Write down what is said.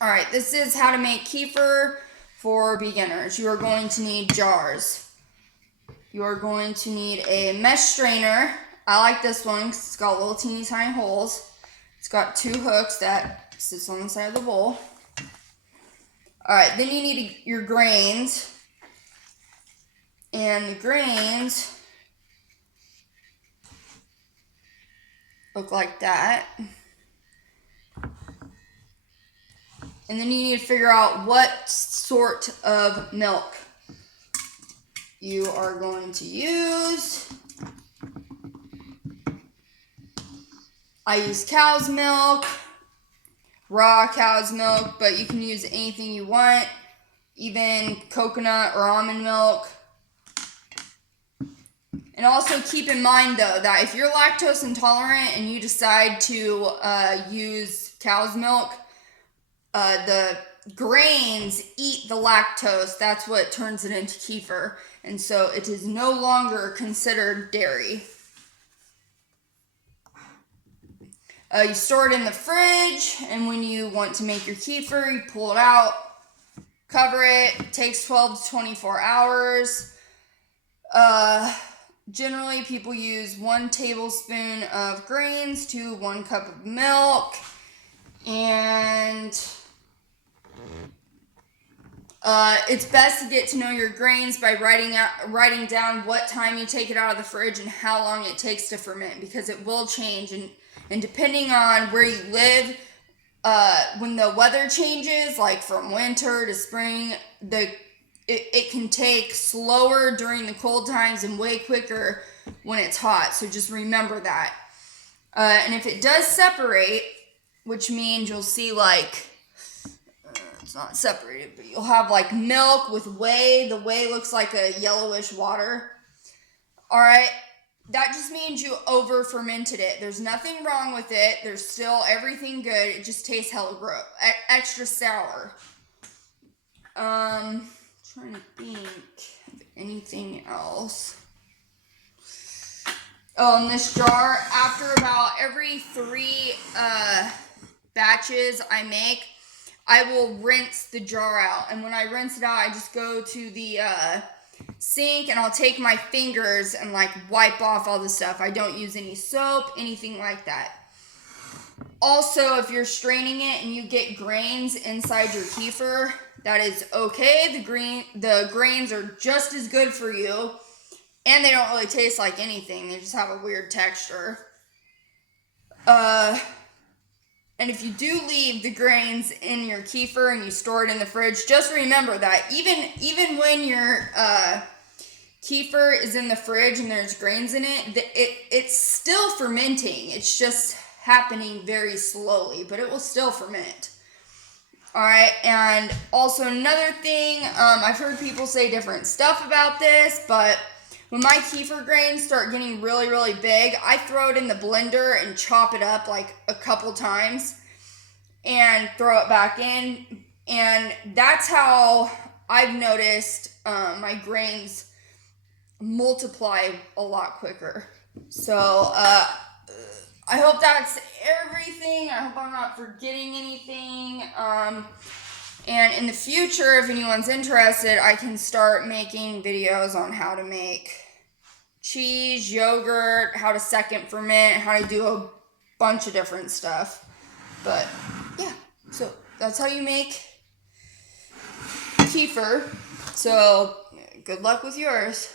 All right, this is how to make kefir for beginners. You are going to need jars. You are going to need a mesh strainer. I like this one because it's got little teeny tiny holes. It's got 2 hooks that sits on the side of the bowl. All right, then you need your grains. And the grains look like that. And then you need to figure out what sort of milk you are going to use. I use cow's milk, raw cow's milk, but you can use anything you want, even coconut or almond milk. And also keep in mind though that if you're lactose intolerant and you decide to use cow's milk, the grains eat the lactose. That's what turns it into kefir. And so it is no longer considered dairy. You store it in the fridge, and when you want to make your kefir, you pull it out, cover it. It takes 12 to 24 hours. Generally, people use 1 tablespoon of grains to 1 cup of milk. And it's best to get to know your grains by writing down what time you take it out of the fridge and how long it takes to ferment, because it will change. And depending on where you live, when the weather changes, like from winter to spring, it can take slower during the cold times and way quicker when it's hot. So just remember that. And if it does separate, which means you'll see it's not separated, but you'll have like milk with whey. The whey looks like a yellowish water. All right. That just means you over fermented it. There's nothing wrong with it. There's still everything good. It just tastes hella gross, extra sour. Trying to think of anything else. Oh, in this jar, after about every 3 batches I make, I will rinse the jar out. And when I rinse it out, I just go to the sink and I'll take my fingers and wipe off all the stuff. I don't use any soap, anything like that. Also, if you're straining it and you get grains inside your kefir, that is okay. The grains are just as good for you, and they don't really taste like anything. They just have a weird texture. And if you do leave the grains in your kefir and you store it in the fridge, just remember that even when your kefir is in the fridge and there's grains in it, it's still fermenting. It's just happening very slowly, but it will still ferment. All right, and also another thing, I've heard people say different stuff about this, but when my kefir grains start getting really, really big, I throw it in the blender and chop it up a couple times and throw it back in. And that's how I've noticed my grains multiply a lot quicker. So I hope that's everything. I hope I'm not forgetting anything. And in the future, if anyone's interested, I can start making videos on how to make cheese, yogurt, how to second ferment, how to do a bunch of different stuff. But yeah, so that's how you make kefir. So good luck with yours.